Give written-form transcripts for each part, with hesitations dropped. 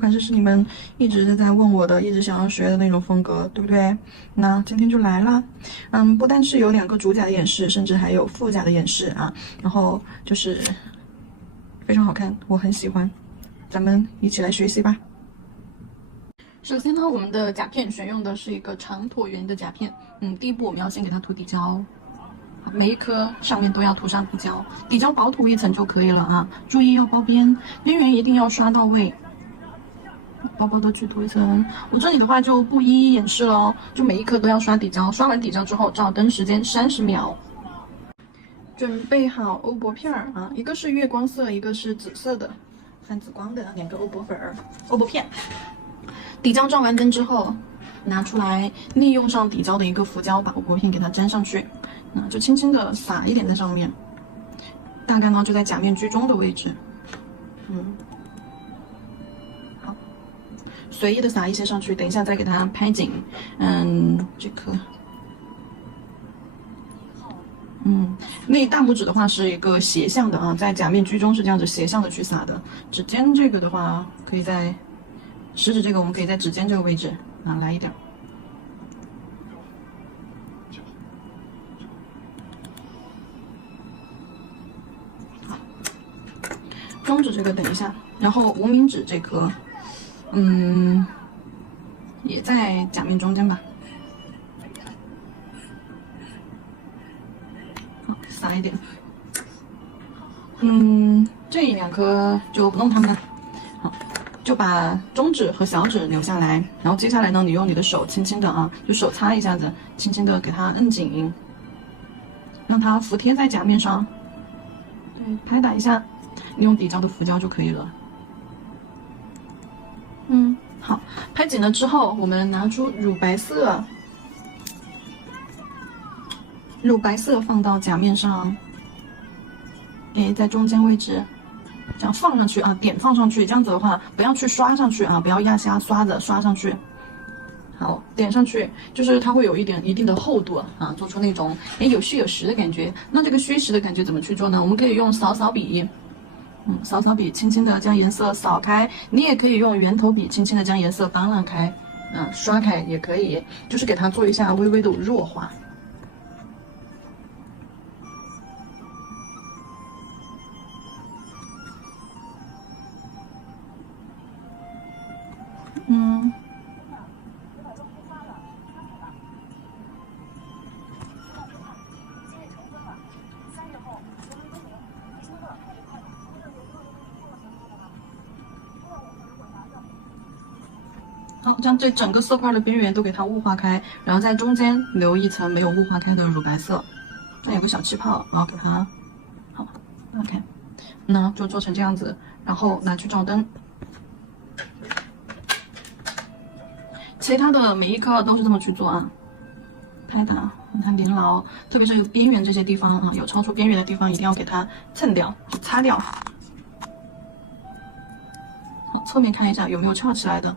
款式是你们一直在问我的，一直想要学的那种风格，对不对？那今天就来啦。不单是有2个主甲的演示，甚至还有副甲的演示啊，然后就是非常好看，我很喜欢，咱们一起来学习吧。首先呢，我们的甲片选用的是一个长椭圆的甲片。第一步我们要先给它涂底胶，每一颗上面都要涂上底胶，底胶薄涂1层就可以了啊。注意要包边，边缘一定要刷到位，薄薄的去涂1层。我这里的话就不一一演示了哦，就每一颗都要刷底胶。刷完底胶之后，照灯时间30秒。准备好欧泊片儿啊，一个是月光色，一个是紫色的，泛紫光的2个欧泊粉儿、欧泊片。底胶照完灯之后，拿出来，利用上底胶的一个浮胶，把欧泊片给它粘上去，就轻轻的撒一点在上面，大概呢就在甲面居中的位置，好，随意的撒一些上去，等一下再给它拍紧，这颗，那大拇指的话是一个斜向的啊，在甲面居中是这样子斜向的去撒的，指尖这个的话可以在。食指这个我们可以在指尖这个位置来一点，好，中指这个等一下，然后无名指这颗，也在甲面中间吧，好，撒一点，这2颗就不弄它们了，好。就把中指和小指留下来，然后接下来呢，你用你的手轻轻的就手擦一下子，轻轻的给它摁紧，让它服贴在甲面上，对，拍打一下，你用底胶的浮胶就可以了。好，拍紧了之后，我们拿出乳白色，放到甲面上，在中间位置。这样放上去啊，点放上去，这样子的话不要去刷上去啊，不要压瞎刷子刷上去。好，点上去，就是它会有一定的厚度啊，做出那种有虚有实的感觉。那这个虚实的感觉怎么去做呢？我们可以用扫扫笔，扫扫笔轻轻的将颜色扫开，你也可以用圆头笔轻轻的将颜色扒拉开，刷开也可以，就是给它做一下微微的弱化。好，将这整个色块的边缘都给它雾化开，然后在中间留1层没有雾化开的乳白色，这有个小气泡，然后给它好拉开，那就做成这样子，然后拿去照灯。其他的每一颗都是这么去做啊，拍打，你看连牢，特别是有边缘这些地方有超出边缘的地方，一定要给它蹭掉，擦掉。好，侧面看一下有没有翘起来的。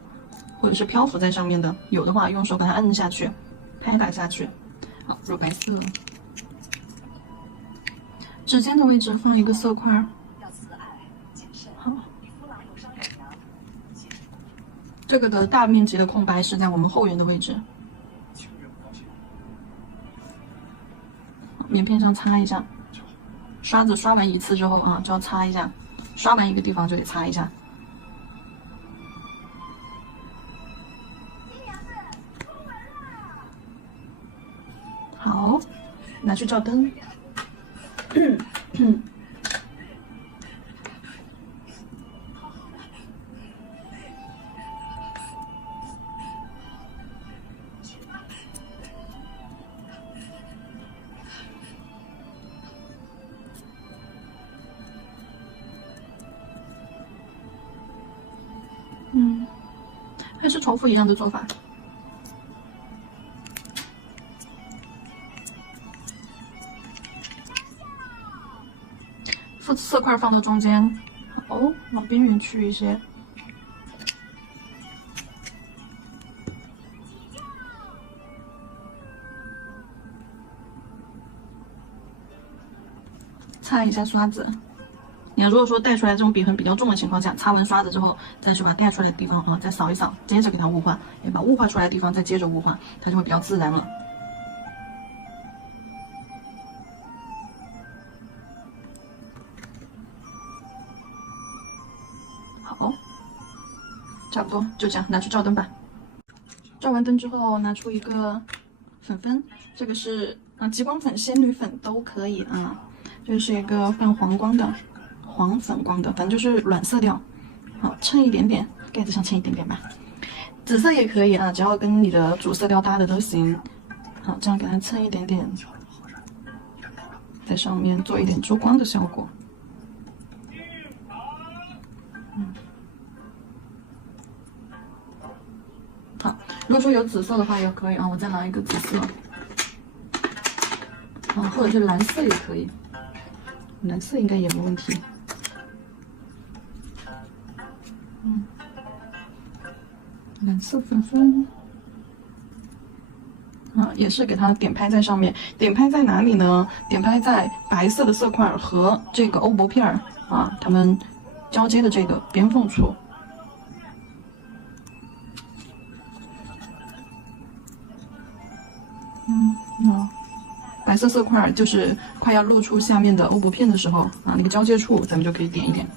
或者是漂浮在上面的，有的话用手把它摁下去，拍打下去。好，乳白色，指尖的位置放一个色块。好，这个的大面积的空白是在我们后缘的位置。棉片上擦一下，刷子刷完1次之后就要擦一下，刷完一个地方就得擦一下。好，拿去照灯。还是重复一样的做法。色块放到中间，往边缘去一些。擦一下刷子，你看，如果说带出来这种笔痕比较重的情况下，擦完刷子之后，再去把带出来的地方啊，再扫一扫，接着给它雾化，也把雾化出来的地方再接着雾化，它就会比较自然了。好，差不多就这样，拿去照灯吧。照完灯之后，拿出一个粉粉，这个是极光粉、仙女粉都可以啊。这是一个泛黄光的、黄粉光的，反正就是暖色调。好，衬一点点，盖子上衬一点点吧。紫色也可以啊，只要跟你的主色调搭的都行。好，这样给它蹭一点点，在上面做一点珠光的效果。好，如果说有紫色的话也可以啊，我再拿一个紫色。或者是蓝色也可以，蓝色应该也没问题。蓝色粉粉，也是给它点拍在上面。点拍在哪里呢？点拍在白色的色块和这个欧泊片儿它们交接的这个边缝处。白色色块就是快要露出下面的欧泊片的时候那个交界处咱们就可以点一点。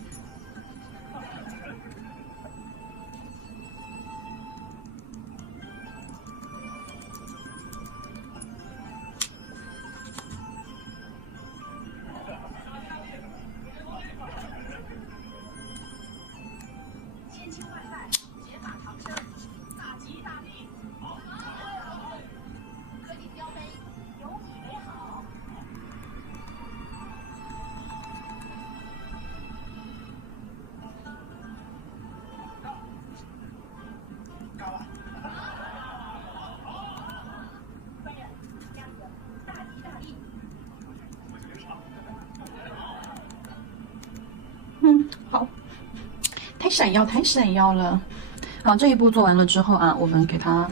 好，太闪耀，太闪耀了。好，这一步做完了之后我们给它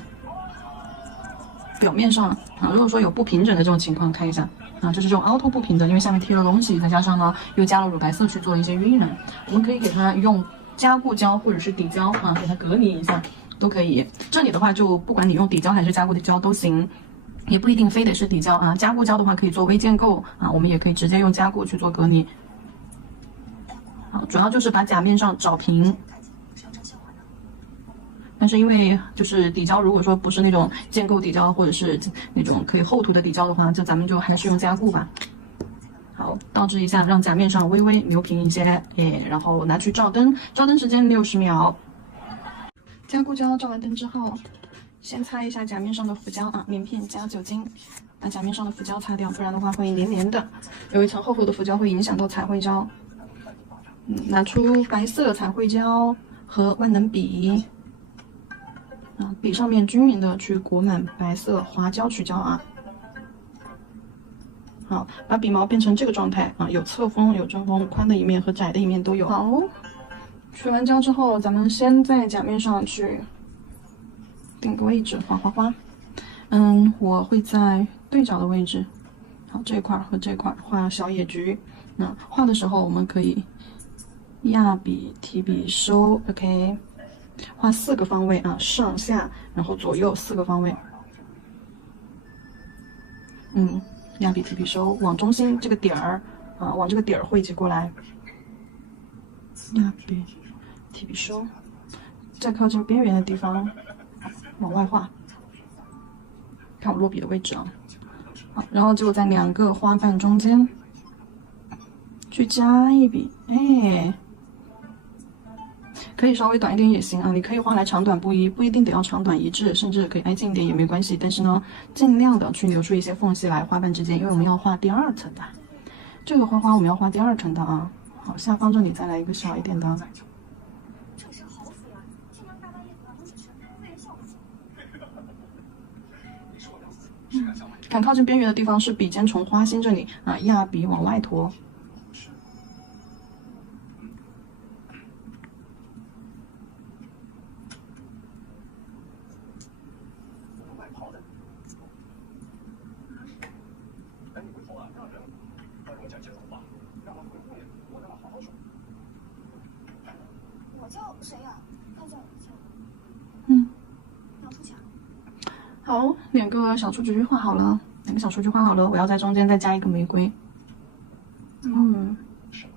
表面上如果说有不平整的这种情况，看一下就是这种凹凸不平的，因为下面贴了东西，再加上呢又加了乳白色去做一些晕染，我们可以给它用加固胶或者是底胶给它隔离一下，都可以。这里的话就不管你用底胶还是加固的胶都行。也不一定非得是底胶加固胶的话可以做微建构我们也可以直接用加固去做隔离。好，主要就是把甲面上找平。但是因为就是底胶，如果说不是那种建构底胶，或者是那种可以厚涂的底胶的话，就咱们就还是用加固吧。好，倒置一下，让甲面上微微留平一些，然后拿去照灯，照灯时间60秒。加固胶照完灯之后，先擦一下甲面上的浮胶棉片加酒精，把甲面上的浮胶擦掉，不然的话会黏黏的，有一层厚厚的浮胶会影响到彩绘胶。拿出白色彩绘胶和万能笔。笔上面均匀的去裹满白色滑胶取胶好，把笔毛变成这个状态有侧锋、有正锋，宽的一面和窄的一面都有。好，取完胶之后，咱们先在甲面上去定个位置，画花花。我会在对角的位置，好，这块和这块画小野菊。画的时候我们可以压笔、提笔、收 ，OK。画4个方位上下，然后左右4个方位。压笔提笔收，往中心这个点儿往这个点儿汇集过来。压笔提笔收，在靠近边缘的地方往外画。看我落笔的位置好，然后就在2个花瓣中间去加一笔，可以稍微短一点也行你可以画来长短不一，不一定得要长短一致，甚至可以挨近一点也没关系。但是呢，尽量的去留出一些缝隙来，花瓣之间，因为我们要画第2层的。这个花花我们要画第2层的好，下方这里再来一个小一点的。敢靠近边缘的地方是笔尖从花心这里压笔往外拖。好，两个小雏菊画好了，我要在中间再加一个玫瑰。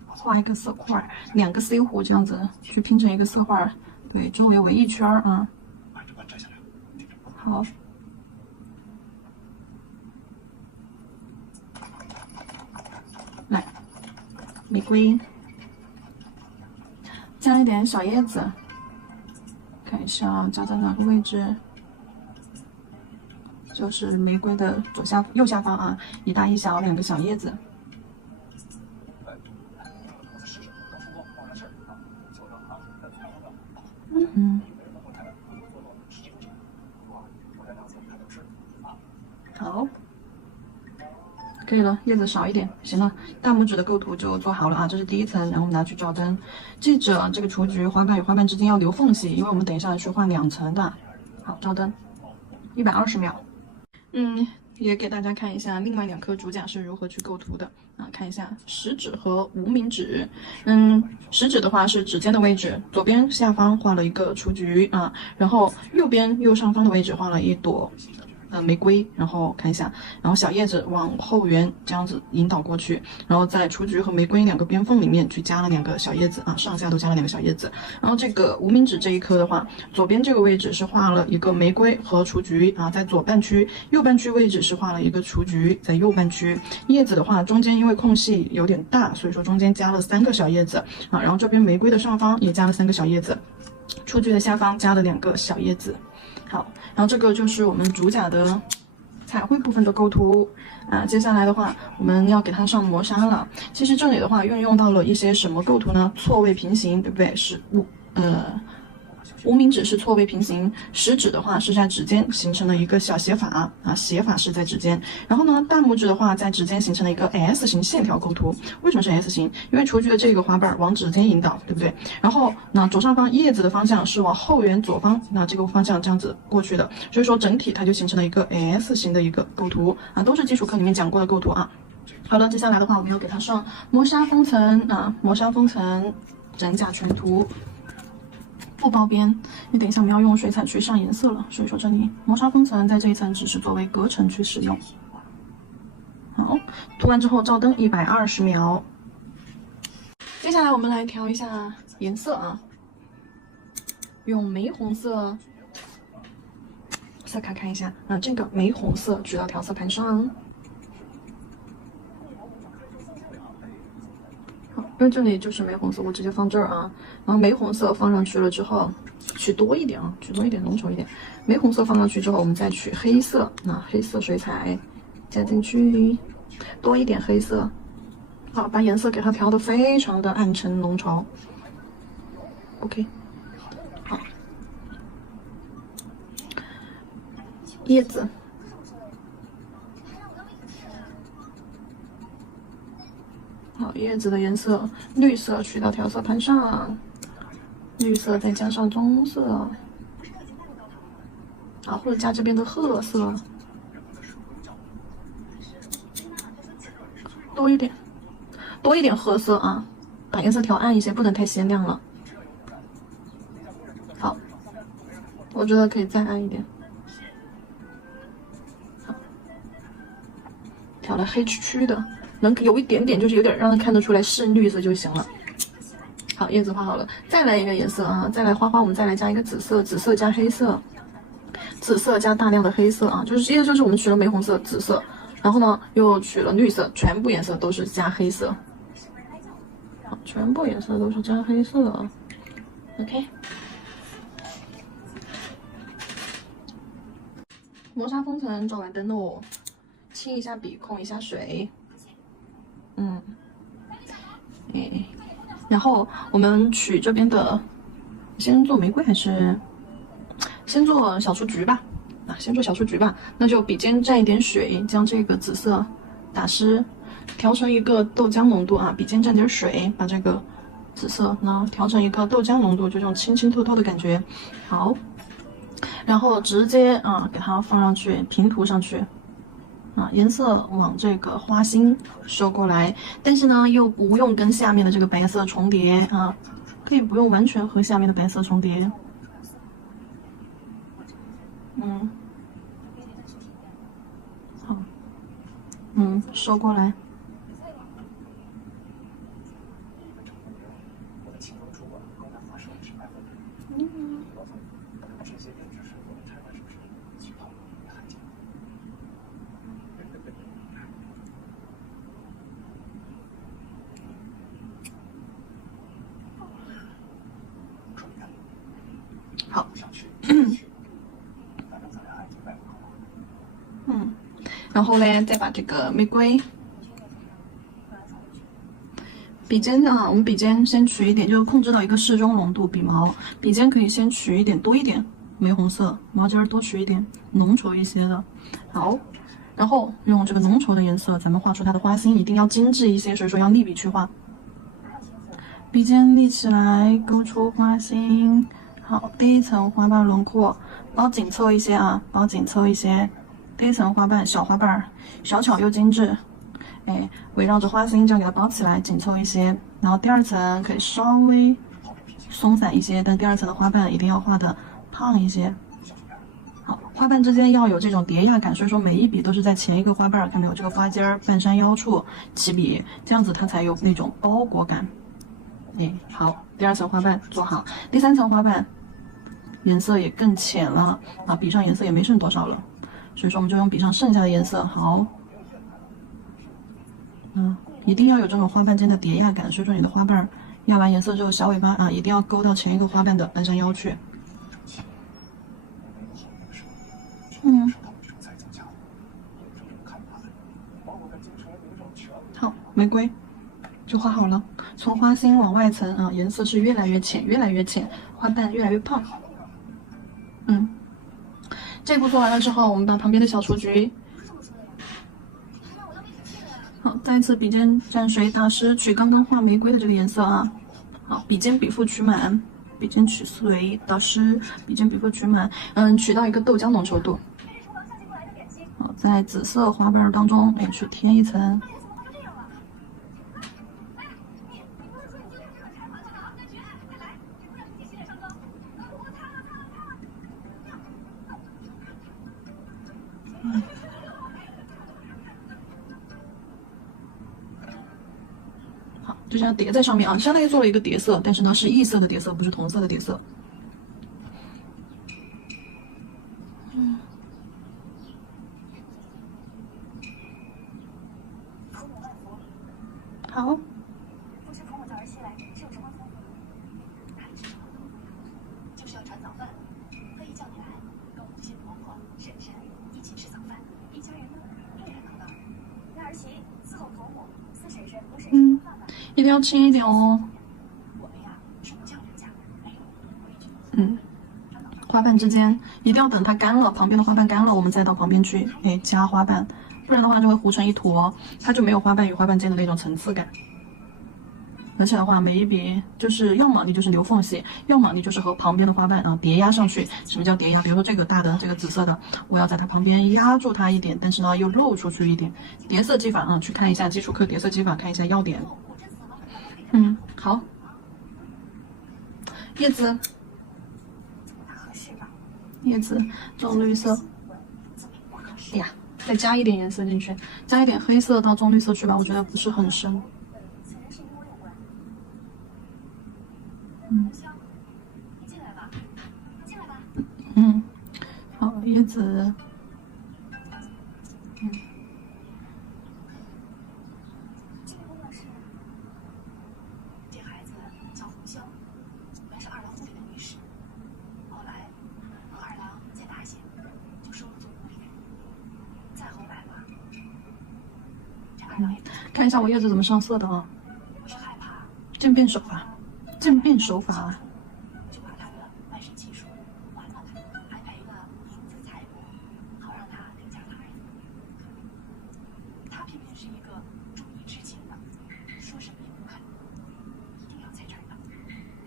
画一个色块，2个 C 弧这样子去拼成一个色块，对，周围围一圈啊。好，来，玫瑰，加一点小叶子，看一下加在哪个位置。就是玫瑰的右下方啊，一大一小2个小叶子。好，可以了，叶子少一点，行了，大拇指的构图就做好了啊，这是第一层，然后我们拿去照灯。记着，这个雏菊花瓣与花瓣之间要留缝隙，因为我们等一下要去画2层的。好，照灯，120秒。也给大家看一下另外2颗主甲是如何去构图的啊，看一下食指和无名指。食指的话是指尖的位置，左边下方画了一个雏菊啊，然后右边右上方的位置画了一朵玫瑰，然后看一下，然后小叶子往后缘这样子引导过去，然后在雏菊和玫瑰2个边缝里面去加了2个小叶子啊，上下都加了2个小叶子。然后这个无名指这一颗的话，左边这个位置是画了一个玫瑰和雏菊啊，在左半区，右半区位置是画了一个雏菊在右半区。叶子的话，中间因为空隙有点大，所以说中间加了3个小叶子啊，然后这边玫瑰的上方也加了3个小叶子，雏菊的下方加了2个小叶子。好，然后这个就是我们主甲的彩绘部分的构图啊。接下来的话，我们要给它上磨砂了。其实这里的话，运用到了一些什么构图呢？错位平行，对不对？是无名指是错位平行，食指的话是在指尖形成了一个小写法啊，写法是在指尖。然后呢，大拇指的话在指尖形成了一个 S 型线条构图。为什么是 S 型？因为雏菊的这个花瓣往指尖引导，对不对？然后那左上方叶子的方向是往后缘左方，那这个方向这样子过去的，所以说整体它就形成了一个 S 型的一个构图啊，都是基础课里面讲过的构图啊。好了，接下来的话我们要给它上磨砂封层啊，磨砂封层整甲全图。不包边，你等一下我们要用水彩去上颜色了，所以说这里磨砂封层在这一层只是作为隔层去使用。好，涂完之后照灯120秒。接下来我们来调一下颜色啊，用玫红色色卡看一下啊，这个玫红色举到调色盘上。因为这里就是玫红色，我直接放这儿啊。然后玫红色放上去了之后，取多一点啊，取多一点，浓稠一点。玫红色放上去之后，我们再取黑色，那黑色水彩加进去，多一点黑色。好，把颜色给它调得非常的暗沉浓稠。OK， 好，叶子。好，叶子的颜色，绿色取到调色盘上，绿色再加上棕色，啊，或者加这边的褐色，多一点褐色啊，把颜色调暗一些，不能太鲜亮了。好，我觉得可以再暗一点。好，调了黑黢黢的。能有一点点，就是有点让它看得出来是绿色就行了。好，叶子画好了，再来一个颜色啊，再来花花，我们再来加一个紫色，紫色加黑色，紫色加大量的黑色啊，就是我们取了玫红色、紫色，然后呢又取了绿色，全部颜色都是加黑色。好，全部颜色都是加黑色。OK， 磨砂封层照完灯喽，清一下笔，控一下水。然后我们取这边的，先做玫瑰还是先做小雏菊吧？啊，先做小雏菊吧。那就笔尖蘸一点水，将这个紫色打湿，调成一个豆浆浓度啊。笔尖蘸点水，把这个紫色呢调成一个豆浆浓度，就这种清清透透的感觉。好，然后直接啊给它放上去，平涂上去。啊，颜色往这个花心收过来，但是呢又不用跟下面的这个白色重叠啊，可以不用完全和下面的白色重叠。收过来。好，然后呢，再把这个玫瑰笔尖啊，我们笔尖先取一点，就是控制到一个适中浓度。笔毛笔尖可以先取一点多一点玫红色，毛尖多取一点，浓稠一些的。好，然后用这个浓稠的颜色，咱们画出它的花心，一定要精致一些，所以说要立笔去画。笔尖立起来，勾出花心。好，第一层花瓣轮廓包紧凑一些啊，包紧凑一些。第一层花瓣，小花瓣，小巧又精致。哎，围绕着花心这样给它包起来，紧凑一些。然后第二层可以稍微松散一些，但第二层的花瓣一定要画的胖一些。好，花瓣之间要有这种叠压感，所以说每一笔都是在前一个花瓣，看没有这个花尖儿、半山腰处起笔，这样子它才有那种包裹感。哎，好，第二层花瓣做好，第三层花瓣颜色也更浅了啊，笔上颜色也没剩多少了，所以说我们就用笔上剩下的颜色。好，一定要有这种花瓣间的叠压感，所以说你的花瓣压完颜色之后，小尾巴啊一定要勾到前一个花瓣的半山腰去。好，玫瑰就画好了，从花心往外层啊，颜色是越来越浅，越来越浅，花瓣越来越胖。这步做完了之后，我们把旁边的小雏菊，好，再一次笔尖蘸水打湿，取刚刚画玫瑰的这个颜色啊。好，笔尖笔腹取满，笔尖取水打湿，笔尖笔腹取满，取到一个豆浆浓稠度。好，在紫色花瓣当中，去添一层。好，就这样叠在上面啊，相当于做了一个叠色，但是呢是异色的叠色，不是同色的叠色。好。一定要轻一点哦。花瓣之间一定要等它干了，旁边的花瓣干了，我们再到旁边去加花瓣，不然的话就会糊成一坨，它就没有花瓣与花瓣间的那种层次感。而且的话，每一笔就是要么你就是留缝隙，要么你就是和旁边的花瓣啊叠压上去。什么叫叠压？比如说这个大的这个紫色的，我要在它旁边压住它一点，但是呢又露出去一点。叠色技法啊，去看一下基础课叠色技法，看一下要点。好，叶子，棕绿色。哎呀，再加一点颜色进去，加一点黑色到棕绿色去吧，我觉得不是很深。好，叶子，这孩子叫洪潇，原是二郎护理的女士，后来和二郎再大些，就收了做护理。再后来嘛，这二郎也看一下我叶子怎么上色的啊？我是害怕渐变手法，就把他的卖身契书还了他，还赔了银子财帛，好让他更加踏实。他偏偏是一个重义之情的，说什么也不肯，一定要在这儿等。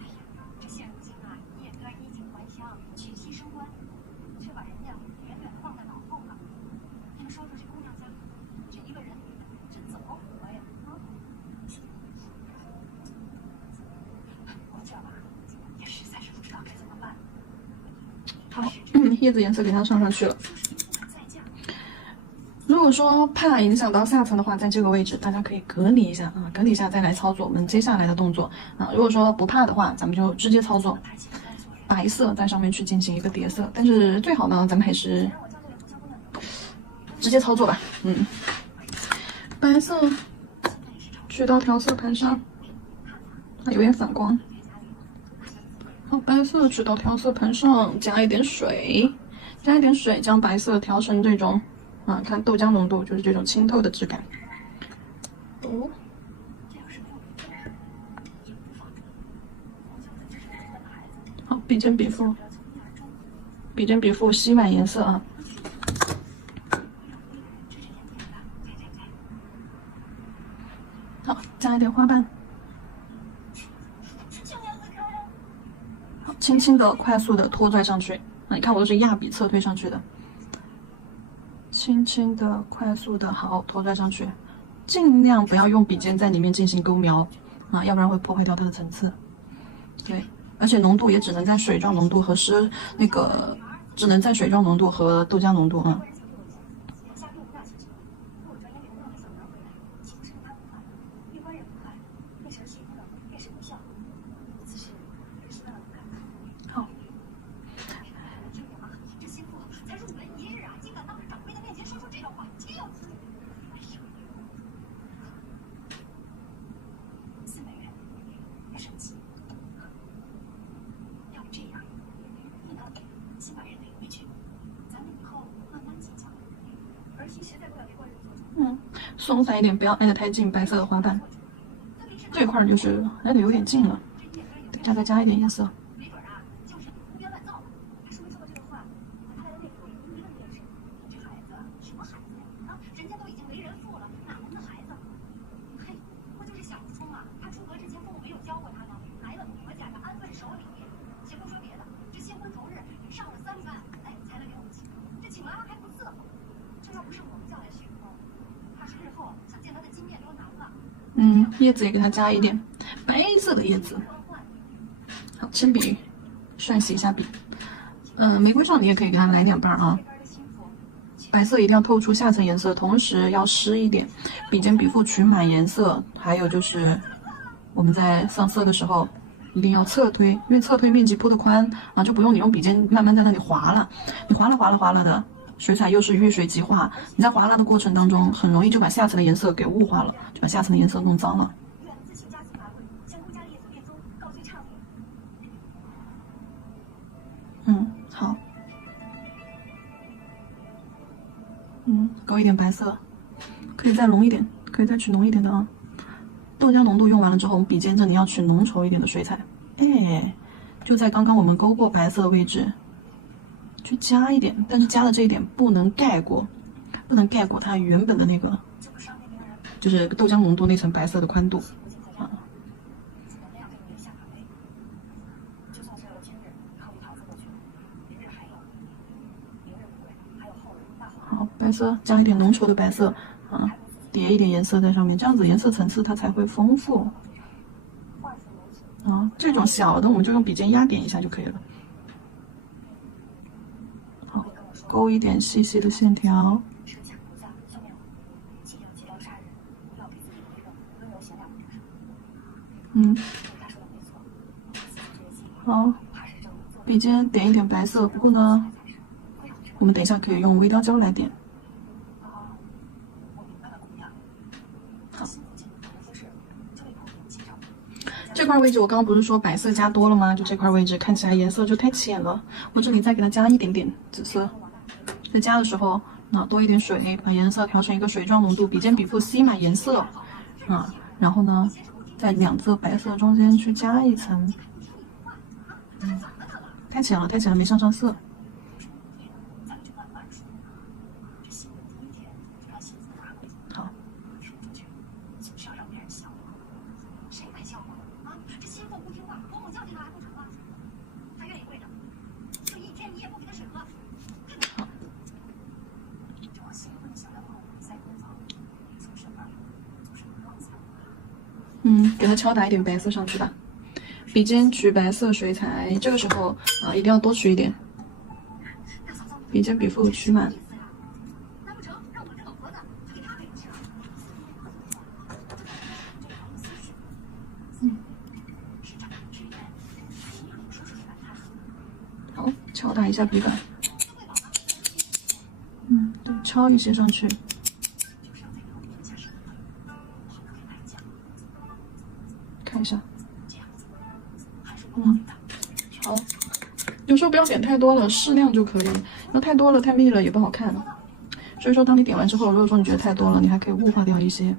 哎呀，这现如今啊，你也该衣锦还乡，娶妻生官，却把人家远远的放在脑后了。你们说说这姑娘家，这一个人，这怎么活呀？我这吧，也实在是不知道该怎么办。好，叶子颜色给它上去了。如如果说怕影响到下层的话，在这个位置大家可以隔离一下啊，隔离一下再来操作我们接下来的动作啊。如果说不怕的话，咱们就直接操作白色在上面去进行一个叠色，但是最好呢，咱们还是直接操作吧。白色取到调色盘上，它有点反光。好，白色取到调色盘上，加一点水，将白色调成这种啊，看豆浆浓度就是这种清透的质感。好，笔尖笔腹吸满颜色啊。好，加一点花瓣。好，轻轻的、快速的拖拽上去。你看我都是压笔侧推上去的，轻轻的、快速的，好拖拽上去，尽量不要用笔尖在里面进行勾描啊，要不然会破坏掉它的层次。对，而且浓度也只能在水状浓度和只能在水状浓度和豆浆浓度啊。好。松散一点，不要挨得太近。白色的花瓣这块就是挨得有点近了，等下再加一点颜色。叶子也给它加一点，白色的叶子。好，铅笔涮洗一下笔。玫瑰上你也可以给它来2瓣啊。白色一定要透出下层颜色，同时要湿一点。笔尖笔腹取满颜色，还有就是我们在上色的时候一定要侧推，因为侧推面积铺的宽啊，就不用你用笔尖慢慢在那里划了，你划了的。水彩又是遇水即化，你在划拉的过程当中，很容易就把下层的颜色给雾化了，就把下层的颜色弄脏了。好。勾一点白色，可以再浓一点，可以再取浓一点的啊。豆浆浓度用完了之后，我们笔尖这里要取浓稠一点的水彩，就在刚刚我们勾过白色的位置。去加一点，但是加的这一点不能盖过它原本的那个，就是豆浆浓度那层白色的宽度啊。好，白色加一点浓稠的白色啊，叠一点颜色在上面，这样子颜色层次它才会丰富啊。这种小的我们就用笔尖压点一下就可以了。勾一点细细的线条，好，笔尖点一点白色，不过呢，我们等一下可以用微雕胶来点。好，这块位置我刚刚不是说白色加多了吗？就这块位置看起来颜色就太浅了，我这里再给它加一点点紫色。在加的时候，多一点水，把颜色调成一个水状浓度，笔尖笔腹吸满颜色，然后呢，在2侧白色中间去加一层，太浅了，没上色。好，给它敲打一点白色上去吧。笔尖取白色水彩，这个时候一定要多取一点。笔尖笔腹取满。敲打一下笔杆，对，敲一些上去。看一下，好，有时候不要点太多了，适量就可以，那太多了太密了也不好看了。所以说，当你点完之后，如果说你觉得太多了，你还可以雾化掉一些。